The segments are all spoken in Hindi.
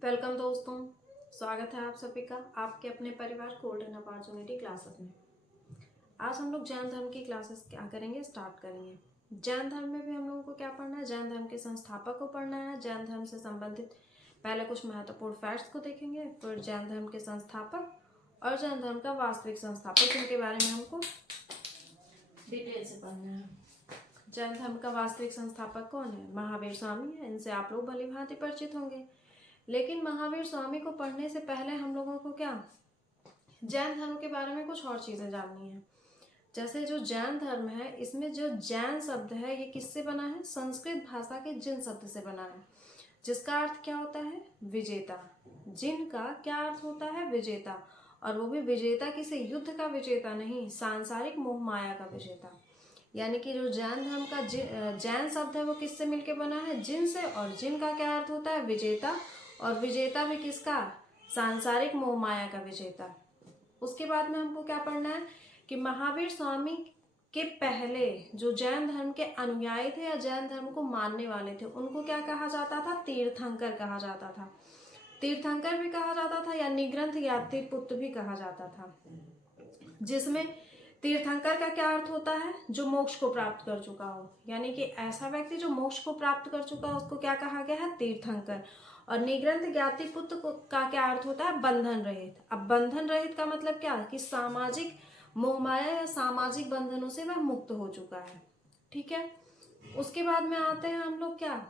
वेलकम दोस्तों, स्वागत है आप सभी का आपके अपने परिवार गोल्डन अपॉर्चुनिटी क्लासेस में। आज हम लोग जैन धर्म की क्लासेस क्या करेंगे, स्टार्ट करेंगे। जैन धर्म में भी हम लोगों को क्या पढ़ना है, जैन धर्म के संस्थापक को पढ़ना है। जैन धर्म से संबंधित पहले कुछ महत्वपूर्ण फैक्ट्स को देखेंगे, फिर जैन धर्म के संस्थापक और जैन धर्म का वास्तविक संस्थापक, इनके बारे में हमको डिटेल से पढ़ना है। जैन धर्म का वास्तविक संस्थापक कौन है? महावीर स्वामी है। इनसे आप लोग भली भांति परिचित होंगे। लेकिन महावीर स्वामी को पढ़ने से पहले हम लोगों को क्या जैन धर्म के बारे में कुछ और चीजें जाननी है। जैसे जो जैन धर्म है, इसमें जो जैन शब्द है ये किससे बना है? संस्कृत भाषा के जिन शब्द से बना है, जिसका अर्थ क्या होता है? विजेता। जिन का क्या अर्थ होता है? विजेता। और वो भी विजेता किसे? युद्ध का विजेता नहीं, सांसारिक मोह माया का विजेता। यानी कि जो जैन धर्म का जैन शब्द है वो किससे मिलके बना है? जिन से। और जिन का क्या अर्थ होता है? विजेता। और विजेता भी किसका? सांसारिक मोह माया का विजेता। उसके बाद में हमको क्या पढ़ना है कि महावीर स्वामी के पहले जो जैन धर्म के अनुयायी थे या जैन धर्म को मानने वाले थे, उनको क्या कहा जाता था? तीर्थंकर कहा जाता था। तीर्थंकर भी कहा जाता था या निग्रंथ यात्री पुत्र भी कहा जाता था। जिसमें तीर्थंकर का क्या अर्थ होता है? जो मोक्ष को प्राप्त कर चुका हो। यानी कि ऐसा व्यक्ति जो मोक्ष को प्राप्त कर चुका हो उसको क्या कहा गया है? तीर्थंकर। और निग्रंथ ज्ञाति पुत्र का क्या अर्थ होता है? बंधन रहित। अब बंधन रहित का मतलब क्या? कि सामाजिक मोहमाया या सामाजिक बंधनों से वह मुक्त हो चुका है। ठीक है। उसके बाद में आते हैं हम लोग क्या,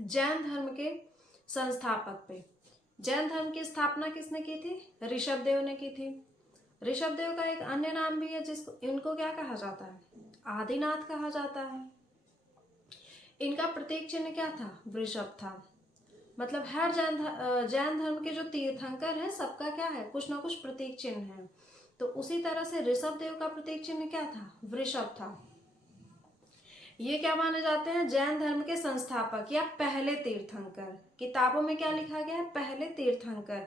जैन धर्म के संस्थापक पे। जैन धर्म की स्थापना किसने की थी? ऋषभ देव ने की थी। ऋषभ देव का एक अन्य नाम भी है जिसको इनको क्या कहा जाता है? आदिनाथ कहा जाता है। इनका प्रतीक चिन्ह क्या था? वृषभ था। मतलब हर जैन धर्म के जो तीर्थंकर हैं सबका क्या है? कुछ ना कुछ प्रतीक चिन्ह है। तो उसी तरह से ऋषभ देव का प्रतीक चिन्ह क्या था? वृषभ था। ये क्या माने जाते हैं? जैन धर्म के संस्थापक या पहले तीर्थंकर। किताबों में क्या लिखा गया है? पहले तीर्थंकर।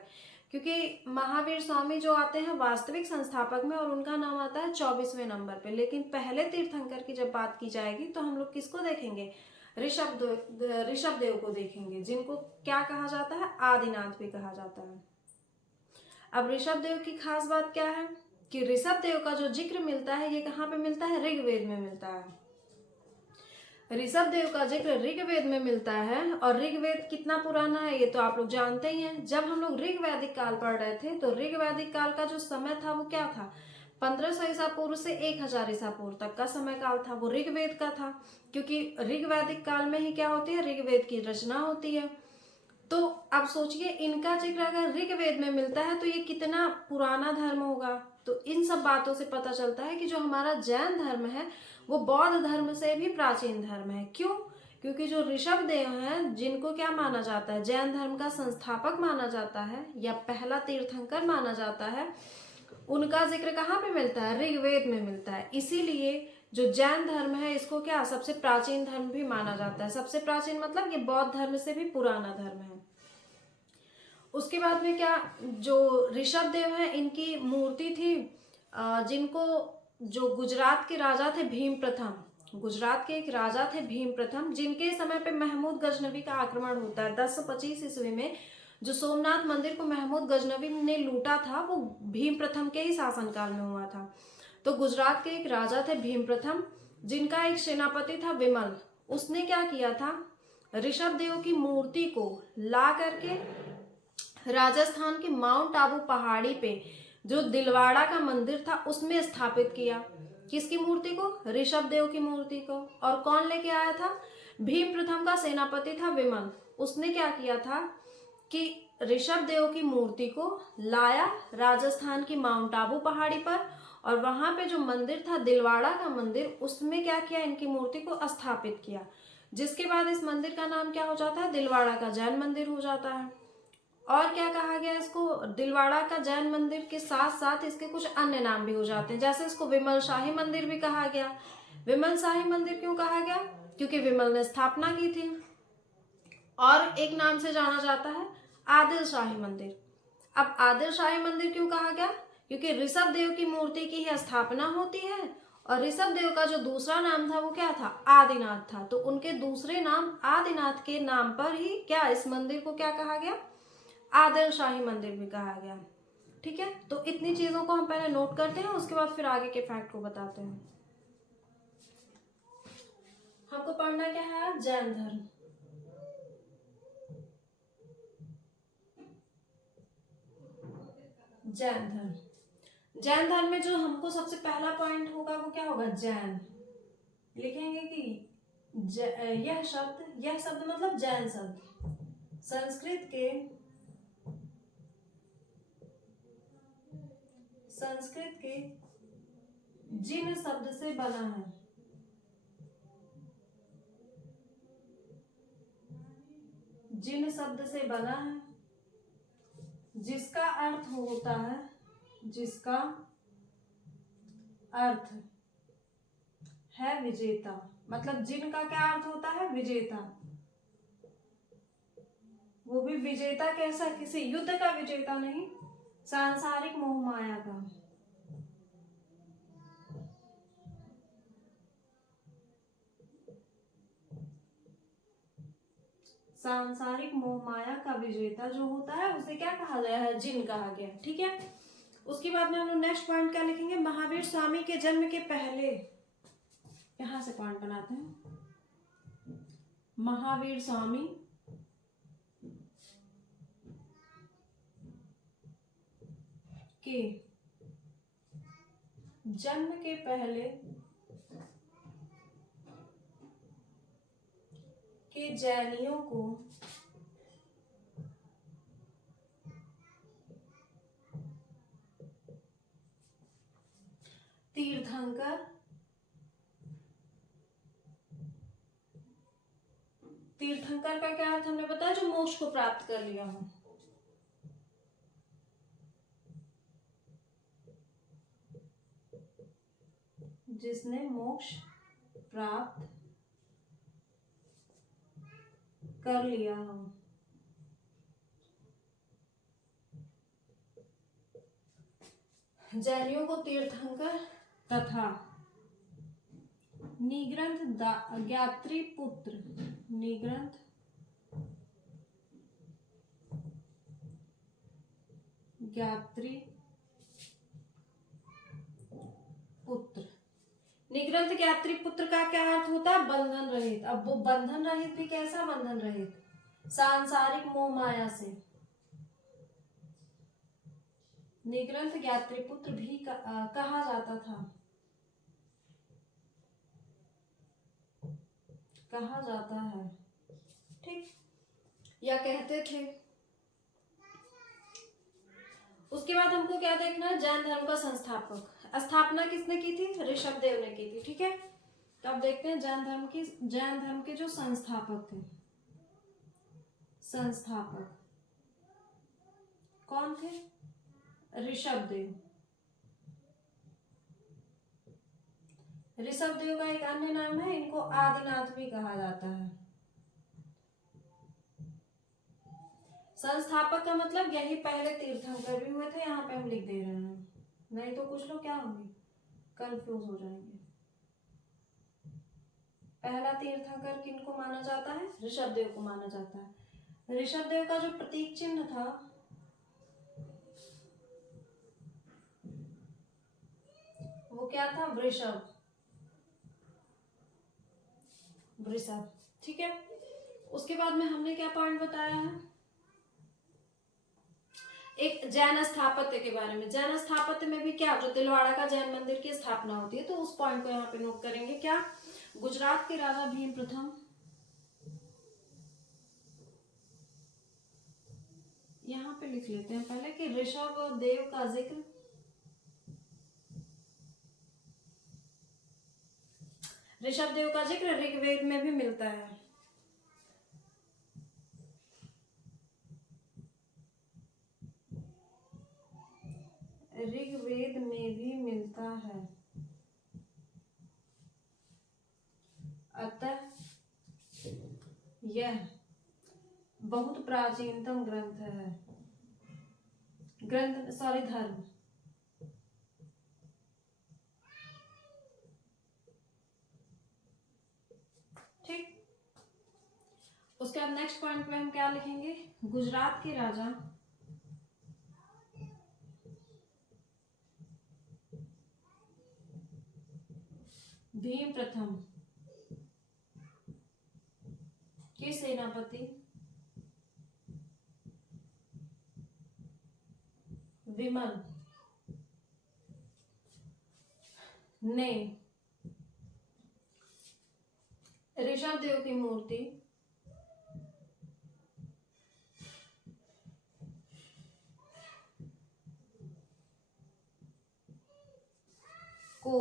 क्योंकि महावीर स्वामी जो आते हैं वास्तविक संस्थापक में और उनका नाम आता है 24वें नंबर पे। लेकिन पहले तीर्थंकर की जब बात की जाएगी तो हम लोग किसको देखेंगे? ऋषभ देव को देखेंगे, जिनको क्या कहा जाता है? आदिनाथ भी कहा जाता है। अब ऋषभ देव की खास बात क्या है कि ऋषभ देव का जो जिक्र मिलता है ये कहाँ पे मिलता है? ऋग्वेद में मिलता है। ऋषभ देव का जिक्र ऋग्वेद में मिलता है। और ऋग्वेद कितना पुराना है ये तो आप लोग जानते ही हैं। जब हम लोग ऋग्वैदिक काल पढ़ रहे थे तो ऋग्वैदिक काल का जो समय था वो क्या था? 1500 ईसा पूर्व से 1000 ईसा पूर्व तक का समय काल था, वो ऋग्वेद का था। क्योंकि ऋग्वैदिक काल में ही क्या होती है? ऋग्वेद की रचना होती है। तो अब सोचिए, इनका जिक्र अगर ऋग्वेद में मिलता है तो ये कितना पुराना धर्म होगा। तो इन सब बातों से पता चलता है कि जो हमारा जैन धर्म है वो बौद्ध धर्म से भी प्राचीन धर्म है। क्यों? क्योंकि जो ऋषभ देव हैं, जिनको क्या माना जाता है? जैन धर्म का संस्थापक माना जाता है या पहला तीर्थंकर माना जाता है, उनका जिक्र कहाँ पे मिलता है? ऋग्वेद में मिलता है। इसीलिए जो जैन धर्म है इसको क्या सबसे प्राचीन धर्म भी माना जाता है। सबसे प्राचीन मतलब ये बौद्ध धर्म से भी पुराना धर्म है। उसके बाद में क्या, जो ऋषभ देव है इनकी मूर्ति थी, जिनको जो गुजरात के राजा थे भीम प्रथम, गुजरात के एक राजा थे भीम प्रथम, जिनके समय पे महमूद गजनवी का आक्रमण होता है 1025 ईस्वी में। जो सोमनाथ मंदिर को महमूद गजनवी ने लूटा था वो भीम प्रथम के ही शासनकाल में हुआ था। तो गुजरात के एक राजा थे भीम प्रथम, जिनका एक सेनापति था विमल। उसने क्या किया था? ऋषभ देव की मूर्ति को ला करके राजस्थान के माउंट आबू पहाड़ी पे जो दिलवाड़ा का मंदिर था उसमें स्थापित किया। किसकी मूर्ति को? ऋषभ देव की मूर्ति को। और कौन लेके आया था? भीम प्रथम का सेनापति था विमल। उसने क्या किया था कि ऋषभ देव की मूर्ति को लाया राजस्थान की माउंट आबू पहाड़ी पर, और वहां पे जो मंदिर था दिलवाड़ा का मंदिर, उसमें क्या किया? इनकी मूर्ति को स्थापित किया। जिसके बाद इस मंदिर का नाम क्या हो जाता है? दिलवाड़ा का जैन मंदिर हो जाता है। और क्या कहा गया इसको? दिलवाड़ा का जैन मंदिर के साथ साथ इसके कुछ अन्य नाम भी हो जाते हैं। जैसे इसको विमल शाही मंदिर भी कहा गया। विमल शाही मंदिर क्यों कहा गया? क्योंकि विमल ने स्थापना की थी। और एक नाम से जाना जाता है आदिल शाही मंदिर। अब आदिल शाही मंदिर क्यों कहा गया? क्योंकि ऋषभ देव की मूर्ति की ही स्थापना होती है और ऋषभ देव का जो दूसरा नाम था वो क्या था, आदिनाथ था। तो उनके दूसरे नाम आदिनाथ के नाम पर ही क्या इस मंदिर को क्या कहा गया, आदिल शाही मंदिर भी कहा गया। ठीक है, तो इतनी चीजों को हम पहले नोट करते हैं, उसके बाद फिर आगे के फैक्ट को बताते हैं। हमको पढ़ना क्या है, जैन धर्म। जैन धर्म, जैन धर्म में जो हमको सबसे पहला पॉइंट होगा वो क्या होगा, जैन। लिखेंगे कि यह शब्द मतलब जैन शब्द संस्कृत के जिन शब्द से बना है, जिन शब्द से बना है, जिसका अर्थ होता है, जिसका अर्थ है विजेता। मतलब जिन का क्या अर्थ होता है, विजेता। वो भी विजेता कैसा, किसी युद्ध का विजेता नहीं, सांसारिक मोह माया का। सांसारिक मोह माया का विजेता जो होता है उसे क्या कहा गया है, जिन कहा गया। ठीक है, उसके बाद में हम लोग नेक्स्ट पॉइंट क्या लिखेंगे, महावीर स्वामी के जन्म के पहले, यहां से पॉइंट बनाते हैं, महावीर स्वामी के जन्म के पहले के जैनियों को तीर्थंकर, तीर्थंकर का क्या अर्थ हमने बताया, जो मोक्ष को प्राप्त कर लिया हो। जिसने मोक्ष प्राप्त कर लिया हो। जैनियों को तीर्थंकर तथा निग्रंथ ज्ञात्री पुत्र, निग्रंथ ज्ञात्री पुत्र। निग्रंथ ज्ञात्री पुत्र का क्या अर्थ होता है, बंधन रहित। अब वो बंधन रहित भी कैसा बंधन रहित, सांसारिक मोह माया से। निग्रंथ ज्ञात्री पुत्र भी कहा जाता था, कहा जाता है। ठीक, या कहते थे। उसके बाद हमको क्या देखना है, जैन धर्म का संस्थापक। स्थापना किसने की थी, ऋषभ देव ने की थी। ठीक है, तो अब देखते हैं जैन धर्म के जो संस्थापक थे। संस्थापक कौन थे, ऋषभ देव। ऋषभ देव का एक अन्य नाम है, इनको आदिनाथ भी कहा जाता है। संस्थापक का मतलब यही पहले तीर्थंकर भी हुए थे, यहाँ पे हम लिख दे रहे हैं, नहीं तो कुछ लोग क्या होंगे, कंफ्यूज हो जाएंगे। पहला तीर्थंकर किनको माना जाता है, ऋषभ देव को माना जाता है। ऋषभ देव का जो प्रतीक चिन्ह था वो क्या था, वृषभ, वृषभ। ठीक है, उसके बाद में हमने क्या पॉइंट बताया है, एक जैन स्थापत्य के बारे में। जैन स्थापत्य में भी क्या, जो तिलवाड़ा का जैन मंदिर की स्थापना होती है, तो उस पॉइंट को यहाँ पे नोट करेंगे। क्या, गुजरात के राजा भीम प्रथम, यहाँ पे लिख लेते हैं पहले कि ऋषभ देव का जिक्र, ऋषभ देव का जिक्र ऋग्वेद में भी मिलता है। ऋग्वेद में भी मिलता है। अतः यह बहुत प्राचीनतम ग्रंथ है, धर्म। उसके बाद नेक्स्ट पॉइंट में हम क्या लिखेंगे, गुजरात के राजा भीम प्रथम के सेनापति विमल ने ऋषभ देव की मूर्ति को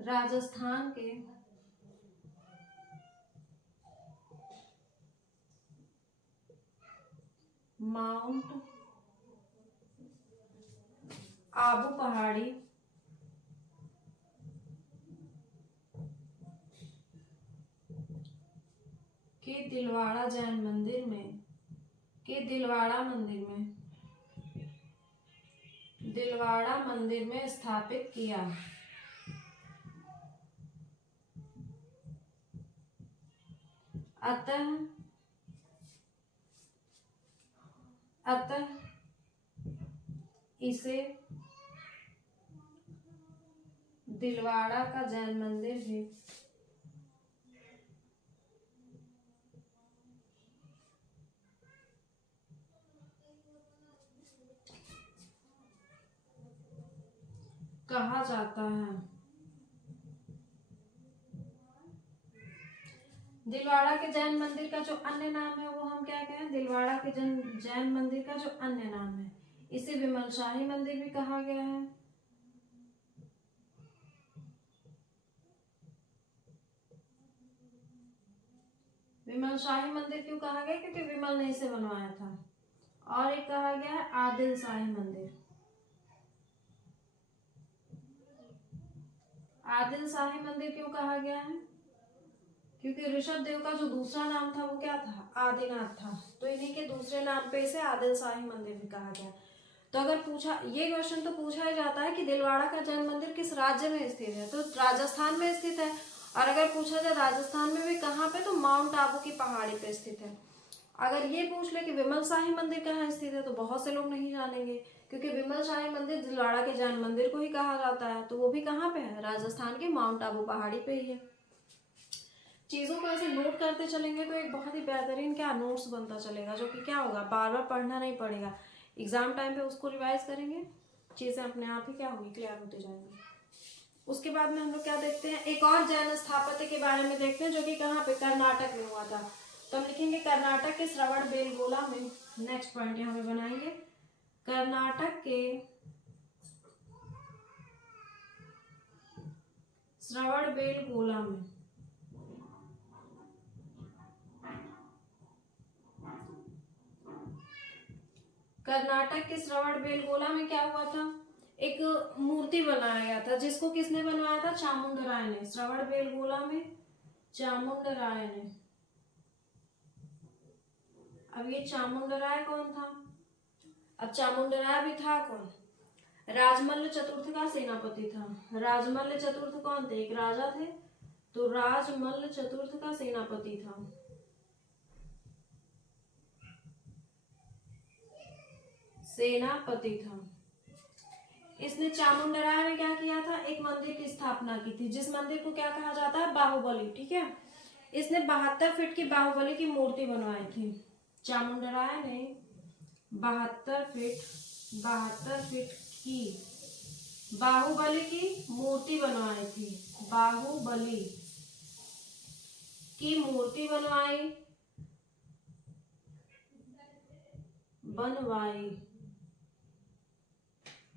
राजस्थान के माउंट आबू पहाड़ी के दिलवाड़ा जैन मंदिर में दिलवाड़ा मंदिर में स्थापित किया। अतः इसे दिलवाड़ा का जैन मंदिर भी कहा जाता है। दिलवाड़ा के जैन मंदिर का जो अन्य नाम है वो हम क्या कहें, दिलवाड़ा के जैन मंदिर का जो अन्य नाम है इसे विमल शाही मंदिर भी कहा गया है। विमल शाही मंदिर क्यों कहा गया, क्योंकि विमल ने इसे बनवाया था। और एक कहा गया है आदिल शाही मंदिर। आदिल शाही मंदिर क्यों कहा गया है, क्योंकि ऋषभ देव का जो दूसरा नाम था वो क्या था, आदिनाथ था, तो इन्हीं के दूसरे नाम पे इसे आदिल शाही मंदिर भी कहा गया। तो अगर पूछा, ये क्वेश्चन तो पूछा ही जाता है कि दिलवाड़ा का जैन मंदिर किस राज्य में स्थित है, तो राजस्थान में स्थित है। और अगर पूछा जाए राजस्थान में भी कहाँ पे, तो माउंट आबू की पहाड़ी पे स्थित है। अगर ये पूछ ले कि विमल शाही मंदिर कहाँ स्थित है, तो बहुत से लोग नहीं जानेंगे, क्योंकि विमल शाही मंदिर दिलवाड़ा के जैन मंदिर को ही कहा जाता है, तो वो भी कहाँ पे है, राजस्थान के माउंट आबू पहाड़ी पे ही है। चीज़ों को ऐसे नोट करते चलेंगे तो एक बहुत ही बेहतरीन क्या नोट्स बनता चलेगा, जो कि क्या होगा, बार बार पढ़ना नहीं पड़ेगा, एग्जाम टाइम पे उसको रिवाइज करेंगे, चीज़ें अपने आप ही क्या होगी, क्लियर होती जाएंगी। उसके बाद में हम लोग क्या देखते हैं, एक और जैन स्थापत्य के बारे में देखते हैं, जो कि कहाँ पे, कर्नाटक में हुआ था। तो हम लिखेंगे कर्नाटक के श्रवणबेलगोला में। नेक्स्ट पॉइंट यहाँ पे बनाएंगे, कर्नाटक के श्रवणबेलगोला में कर्नाटक के श्रवणबेलगोला में क्या हुआ था, एक मूर्ति बनाया गया था, जिसको किसने बनवाया था, चामुंडराय ने। श्रवणबेलगोला में चामुंडराय ने। अब ये चामुंडराय कौन था, अब चामुंडराय भी था कौन, राजमल्ल चतुर्थ का सेनापति था। राजमल्ल चतुर्थ कौन थे, एक राजा थे, तो राजमल्ल चतुर्थ का सेनापति था। इसने चामुंडराय में क्या किया था, एक मंदिर की स्थापना की थी, जिस मंदिर को क्या कहा जाता है, बाहुबली। ठीक है, इसने 72 फीट की बाहुबली की मूर्ति बनवाई थी। चामुंडराय ने 72 फीट की बाहुबली की मूर्ति बनवाई थी। बाहुबली की मूर्ति बनवाई।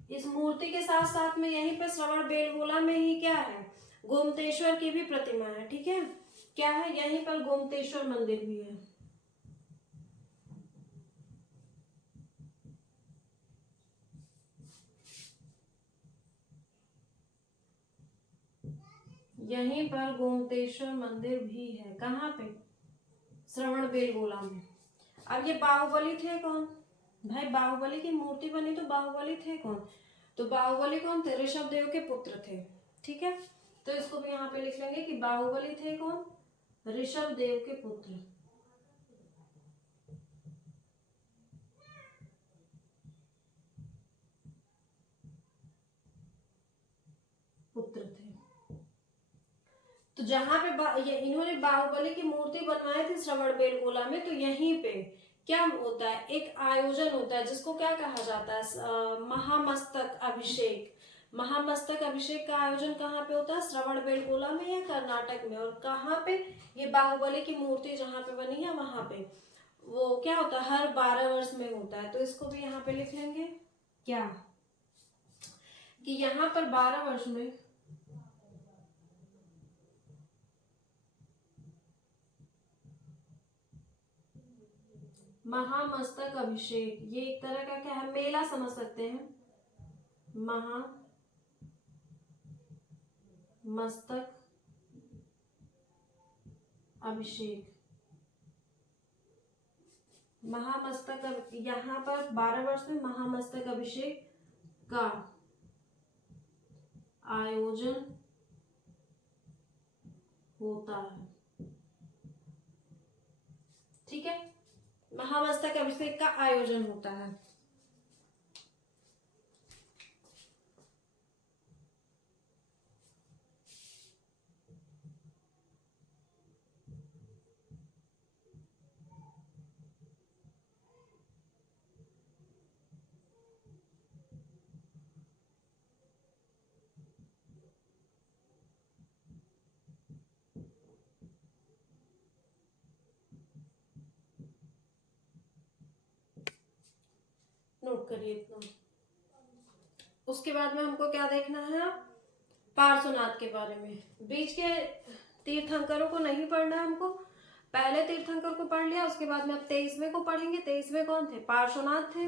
इस मूर्ति के साथ साथ में यहीं पे श्रवणबेलगोला में ही क्या है, गोमतेश्वर की भी प्रतिमा है। ठीक है, क्या है, यहीं पर गोमतेश्वर मंदिर भी है। यहीं पर गोमतेश्वर मंदिर भी है, कहाँ पे, श्रवणबेलगोला में। अब ये बाहुबली थे कौन, भाई बाहुबली की मूर्ति बनी तो बाहुबली थे कौन, तो बाहुबली कौन थे, ऋषभ देव के पुत्र थे। ठीक है, तो इसको भी यहाँ पे लिख लेंगे कि बाहुबली थे कौन, ऋषभ देव के पुत्र थे। तो जहां पे इन्होंने बाहुबली की मूर्ति बनवाई थी श्रवणबेलगोला में, तो यहीं पे क्या होता है, एक आयोजन होता है जिसको क्या कहा जाता है, महामस्तक अभिषेक। महामस्तक अभिषेक का आयोजन कहाँ पे होता है, श्रवणबेलगोला में या कर्नाटक में। और कहाँ पे, ये बाहुबली की मूर्ति जहाँ पे बनी है वहां पे वो क्या होता है, हर 12 वर्ष में होता है। तो इसको भी यहाँ पे लिख लेंगे क्या, कि यहाँ पर 12 वर्ष में महामस्तक अभिषेक, ये एक तरह का क्या है, मेला समझ सकते हैं। महामस्तक अभिषेक, महामस्तक, यहाँ पर 12 वर्ष में महामस्तक अभिषेक का आयोजन होता है। ठीक है, महामस्तक अभिषेक का आयोजन होता है। नोट करिए इतना। उसके बाद में हमको क्या देखना है, पार्श्वनाथ के बारे में। बीच के तीर्थंकरों को नहीं पढ़ना है हमको, पहले तीर्थंकर को पढ़ लिया, उसके बाद में अब 23वें को पढ़ेंगे। 23वें कौन थे, पार्श्वनाथ थे।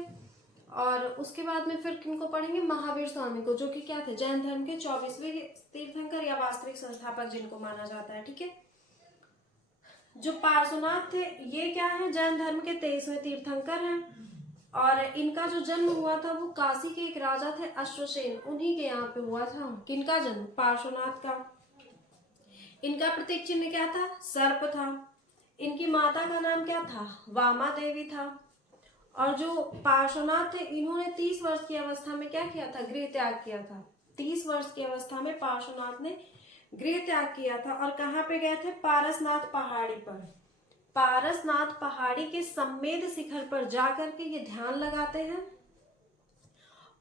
और उसके बाद में फिर किनको पढ़ेंगे, महावीर स्वामी को, जो कि क्या थे, जैन धर्म के 24वें तीर्थंकर या वास्तविक संस्थापक जिनको माना जाता है। ठीक है, जो पार्श्वनाथ थे ये क्या है, जैन धर्म के 23वें तीर्थंकर हैं। और इनका जो जन्म हुआ था वो काशी के एक राजा थे अश्वसेन, उन्हीं के यहाँ पे हुआ था। किनका जन्म, पार्श्वनाथ का। इनका प्रतीक चिन्ह क्या था, सर्प था। इनकी माता का नाम क्या था, वामा देवी था। और जो पार्श्वनाथ थे इन्होंने 30 वर्ष की अवस्था में क्या किया था, गृह त्याग किया था। 30 वर्ष की अवस्था में पार्श्वनाथ ने गृह त्याग किया था। और कहाँ पे गए थे, पारसनाथ पहाड़ी पर। पारसनाथ पहाड़ी के सम्मेद शिखर पर जाकर के ये ध्यान लगाते हैं।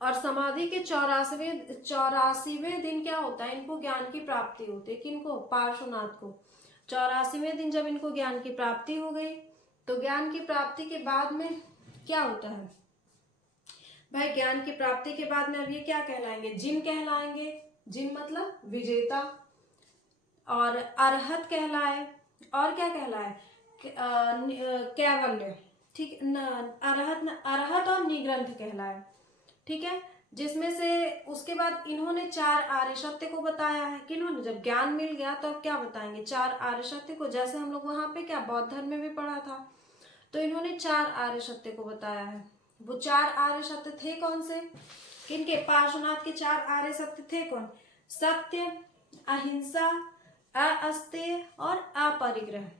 और समाधि के 84वें दिन क्या होता है, इनको ज्ञान की प्राप्ति होती है। किनको, पार्श्वनाथ को। 84वें दिन जब इनको ज्ञान की प्राप्ति हो गई, तो ज्ञान की प्राप्ति के बाद में क्या होता है भाई, ज्ञान की प्राप्ति के बाद में अब ये क्या कहलाएंगे, जिन कहलाएंगे। जिन मतलब विजेता। और अरहत कहलाए। और क्या कहलाए, कैवल्य। ठीक, अरहत और निग्रंथ कहलाए। ठीक है, जिसमें से उसके बाद इन्होंने 4 आर्य सत्य को बताया है। किन्होंने, जब ज्ञान मिल गया तो अब क्या बताएंगे, 4 आर्य सत्य को। जैसे हम लोग वहां पे क्या बौद्ध धर्म में भी पढ़ा था, तो इन्होंने 4 आर्य सत्य को बताया है। वो 4 आर्य सत्य थे कौन से, किनके, पार्श्वनाथ के 4 आर्य सत्य थे कौन, सत्य, अहिंसा, अस्तेय और अपरिग्रह।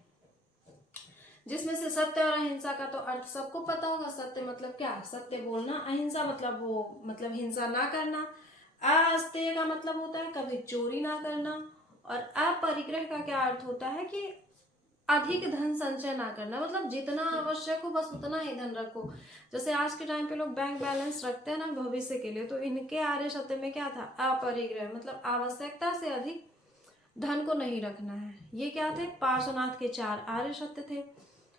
जिसमें से सत्य और अहिंसा का तो अर्थ सबको पता होगा। सत्य मतलब क्या, सत्य बोलना। अहिंसा मतलब वो मतलब हिंसा ना करना। अस्तेय का मतलब होता है कभी चोरी ना करना। और अपरिग्रह का क्या अर्थ होता है कि अधिक धन संचय ना करना, मतलब जितना आवश्यक हो बस उतना ही धन रखो। जैसे आज के टाइम पे लोग बैंक बैलेंस रखते हैं ना भविष्य के लिए, तो इनके आर्य सत्य में क्या था, अपरिग्रह, मतलब आवश्यकता से अधिक धन को नहीं रखना है। ये क्या थे, पार्श्वनाथ के 4 आर्य सत्य थे।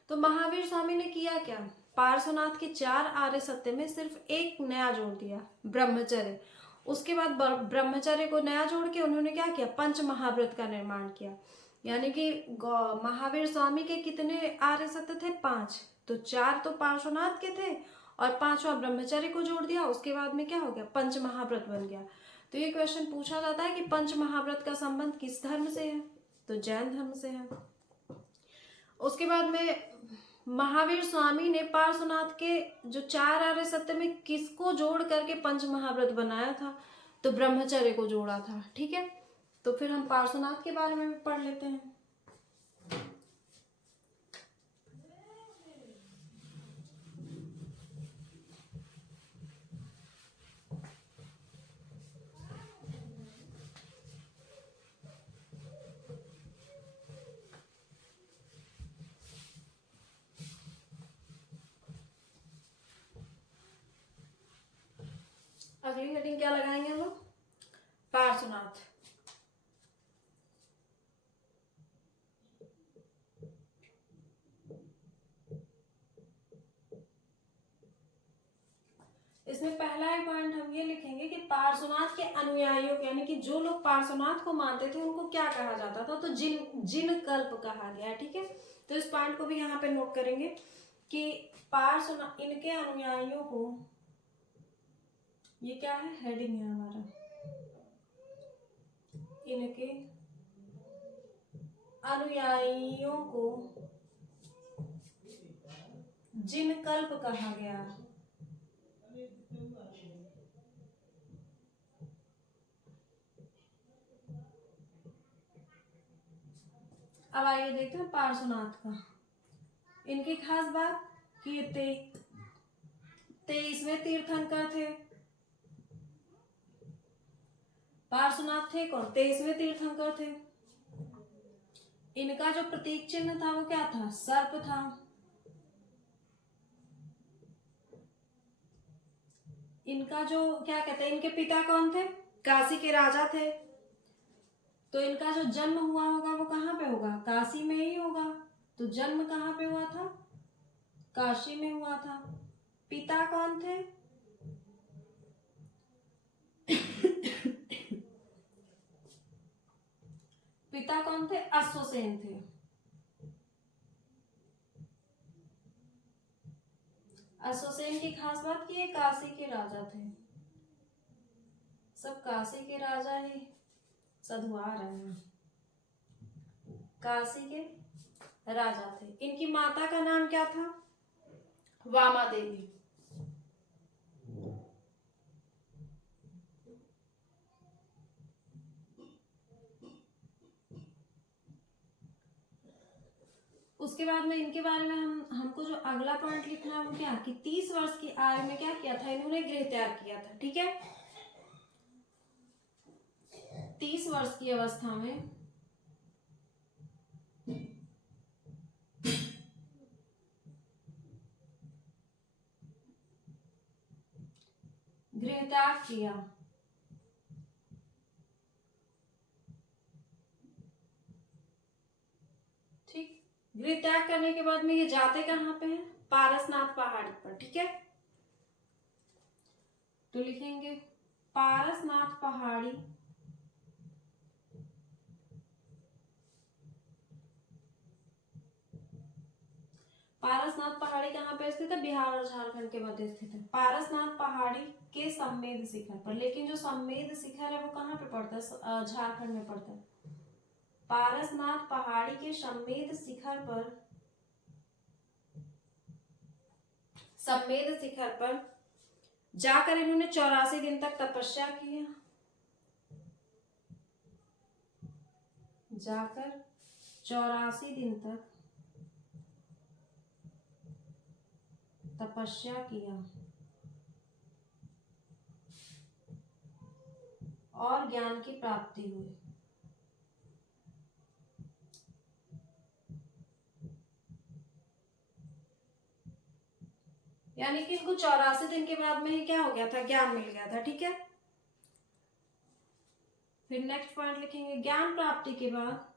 तो महावीर स्वामी ने किया क्या, पार्श्वनाथ के 4 आर्य सत्य में सिर्फ एक नया जोड़ दिया, ब्रह्मचर्य। उसके बाद ब्रह्मचर्य को नया जोड़ के उन्होंने क्या किया, पंच महाव्रत का निर्माण किया। यानी कि महावीर स्वामी के कितने आर्य सत्य थे, 5। तो 4 तो पार्श्वनाथ के थे और 5वां ब्रह्मचर्य को जोड़ दिया। उसके बाद में क्या हो गया, पंच महाव्रत बन गया। तो ये क्वेश्चन पूछा जाता है कि पंच महाव्रत का संबंध किस धर्म से है, तो जैन धर्म से है। उसके बाद में महावीर स्वामी ने पार्श्वनाथ के जो 4 आर्य सत्य में किसको जोड़ करके पंच महाव्रत बनाया था, तो ब्रह्मचर्य को जोड़ा था। ठीक है, तो फिर हम पार्श्वनाथ के बारे में पढ़ लेते हैं। अगली हेडिंग क्या लगाएंगे हम लोग? पार्श्वनाथ। इसमें पहला ही पॉइंट हम ये लिखेंगे कि पार्श्वनाथ के अनुयायियों यानी कि जो लोग पार्श्वनाथ को मानते थे उनको क्या कहा जाता था? तो जिन कल्प कहा गया। ठीक है, तो इस पॉइंट को भी यहाँ पे नोट करेंगे कि पार्श्वनाथ इनके अनुयायियों को, ये क्या है, हेडिंग है हमारा, इनके अनुयायियों को जिन कल्प कहा गया। अब आइए देखते हैं पार्श्वनाथ का। इनकी खास बात कि ये 23वें तीर्थंकर थे। पार्श्वनाथ थे कौन? 23वें तीर्थंकर थे। इनका जो प्रतीक चिन्ह था वो क्या था? सर्प था। इनका जो क्या कहते हैं, इनके पिता कौन थे? काशी के राजा थे। तो इनका जो जन्म हुआ होगा वो कहाँ पे होगा? काशी में ही होगा। तो जन्म कहाँ पे हुआ था? काशी में हुआ था। पिता कौन थे? पिता कौन थे? अश्वसेन थे। अश्वसेन की खास बात कि ये काशी के राजा थे। सब काशी के राजा ही सधुआ रहे हैं। काशी के राजा थे। इनकी माता का नाम क्या था? वामा देवी। उसके बाद में इनके बारे में हमको जो अगला पॉइंट लिखना है वो क्या कि 30 वर्ष की आयु में क्या किया था? इन्होंने गृह त्याग किया था। ठीक है, 30 वर्ष की अवस्था में गृह त्याग किया। ठीक, गृह त्याग करने के बाद में ये जाते कहाँ पे हैं? पारसनाथ पहाड़ी पर। ठीक है, तो लिखेंगे पारसनाथ पहाड़ी पारसनाथ पहाड़ी कहाँ पे स्थित है? बिहार और झारखंड के मध्य स्थित है। पारसनाथ पहाड़ी के सम्मेद शिखर पर। लेकिन जो सम्मेद शिखर है वो कहाँ पे पड़ता है? झारखंड में पड़ता है। पारसनाथ पहाड़ी के सम्मेद शिखर पर, सम्मेद शिखर पर जाकर इन्होंने 84 दिन तक तपस्या की। जाकर 84 दिन तक तपस्या किया और ज्ञान की प्राप्ति हुई। यानी कि इनको 84 दिन के बाद में ही क्या हो गया था? ज्ञान मिल गया था। ठीक है, फिर नेक्स्ट पॉइंट लिखेंगे ज्ञान प्राप्ति के बाद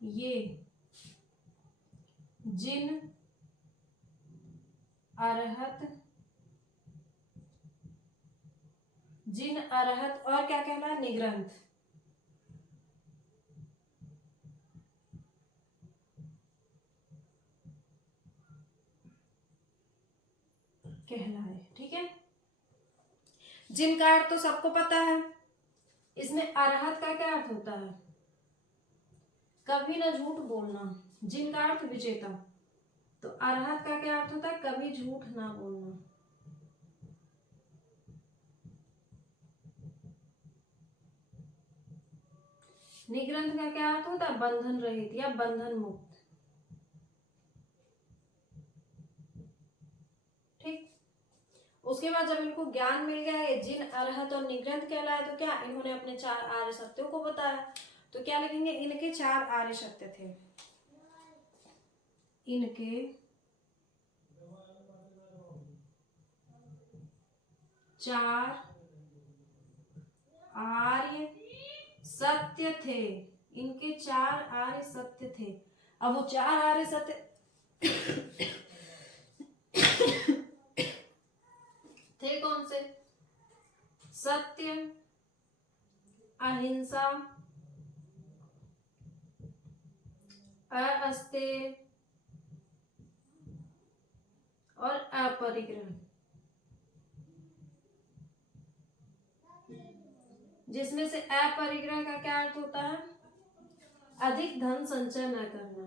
ये जिन अरहत और क्या कहला? निग्रंथ। कहलाए। ठीक है, जिन का अर्थ तो सबको पता है। इसमें अरहत का क्या अर्थ होता है? कभी ना झूठ बोलना। जिन का अर्थ विजेता। तो अरहत का क्या अर्थ होता है? कभी झूठ ना बोलना। निग्रंथ का क्या अर्थ होता है? बंधन रहित या बंधन मुक्त। ठीक, उसके बाद जब इनको ज्ञान मिल गया है, जिन अरहत और निग्रंथ कहलाए, तो क्या इन्होंने अपने 4 आर्य सत्यों को बताया। तो क्या लिखेंगे? इनके 4 आर्य सत्य थे। इनके चार आर्य सत्य थे। इनके चार आर्य सत्य थे। अब वो चार आर्य सत्य थे कौन से? सत्य, अहिंसा, अस्तेय और अपरिग्रह। जिसमें से अपरिग्रह का क्या अर्थ होता है? अधिक धन संचय न करना।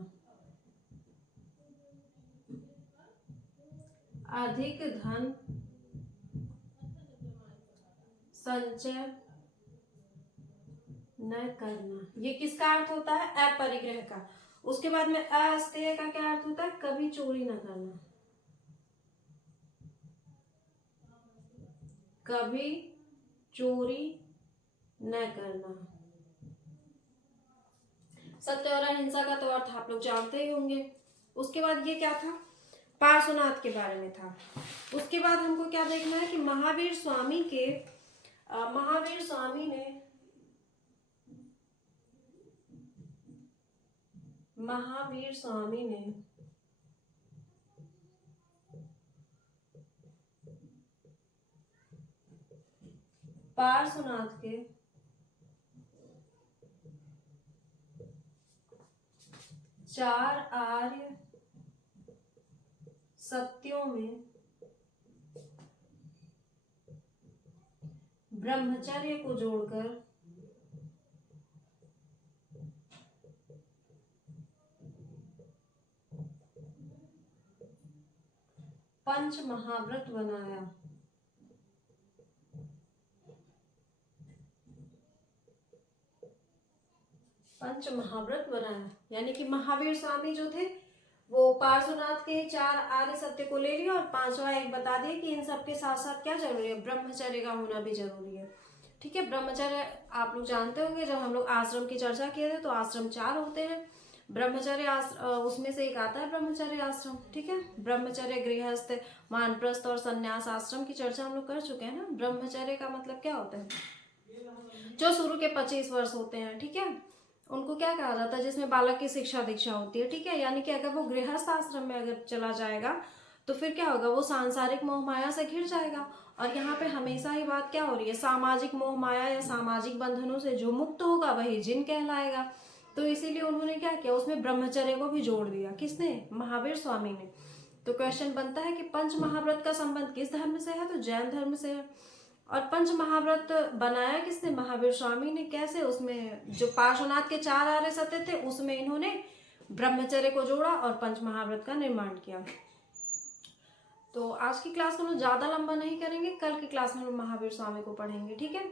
अधिक धन संचय न करना, ये किसका अर्थ होता है? अपरिग्रह का। उसके बाद में अस्तेय का क्या अर्थ होता है? कभी चोरी न करना। कभी चोरी न करना। सत्य और अहिंसा का तो अर्थ आप लोग जानते ही होंगे। उसके बाद ये क्या था? पार्श्वनाथ के बारे में था। उसके बाद हमको क्या देखना है कि महावीर स्वामी ने पार्श्वनाथ के चार आर्य सत्यों में ब्रह्मचर्य को जोड़कर पंच महाव्रत बनाया। पंच महाव्रत बनाया यानी कि महावीर स्वामी जो थे वो पार्श्वनाथ के चार आर्य सत्य को ले लिया और पांचवा एक बता दिया कि इन सब के साथ साथ क्या जरूरी है? ब्रह्मचर्य का होना भी जरूरी है। ठीक है, ब्रह्मचर्य आप लोग जानते होंगे, जब हम लोग आश्रम की चर्चा किए थे तो आश्रम चार होते हैं। ब्रह्मचर्य उसमें से एक आता है ब्रह्मचर्य आश्रम। ठीक है, ब्रह्मचर्य, गृहस्थ, वानप्रस्थ और संन्यास आश्रम की चर्चा हम लोग कर चुके हैं ना। ब्रह्मचर्य का मतलब क्या होता है? जो शुरू के 25 वर्ष होते हैं, ठीक है, उनको क्या कहा जाता है? जिसमें बालक की शिक्षा दीक्षा होती है। ठीक है, यानी कि अगर वो गृहस्थ आश्रम में अगर चला जाएगा तो फिर क्या होगा? वो सांसारिक मोह माया से घिर जाएगा। और यहाँ पे हमेशा ही बात क्या हो रही है? सामाजिक मोह माया या सामाजिक बंधनों से जो मुक्त होगा वही जिन कहलाएगा। तो इसीलिए उन्होंने क्या किया? उसमें ब्रह्मचर्य को भी जोड़ दिया। किसने? महावीर स्वामी ने। तो क्वेश्चन बनता है कि पंच महाव्रत का संबंध किस धर्म से है? तो जैन धर्म से है। और पंच महाव्रत बनाया किसने? महावीर स्वामी ने। कैसे? उसमें जो पार्श्वनाथ के चार आर्य सत्य थे उसमें इन्होंने ब्रह्मचर्य को जोड़ा और पंच महाव्रत का निर्माण किया। तो आज की क्लास को हम ज्यादा लंबा नहीं करेंगे, कल की क्लास में हम महावीर स्वामी को पढ़ेंगे। ठीक है,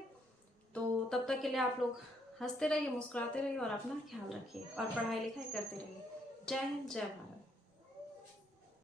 तो तब तक के लिए आप लोग हंसते रहिए, मुस्कुराते रहिए और अपना ख्याल रखिए और पढ़ाई लिखाई करते रहिए। जय हिंद, जय भारत।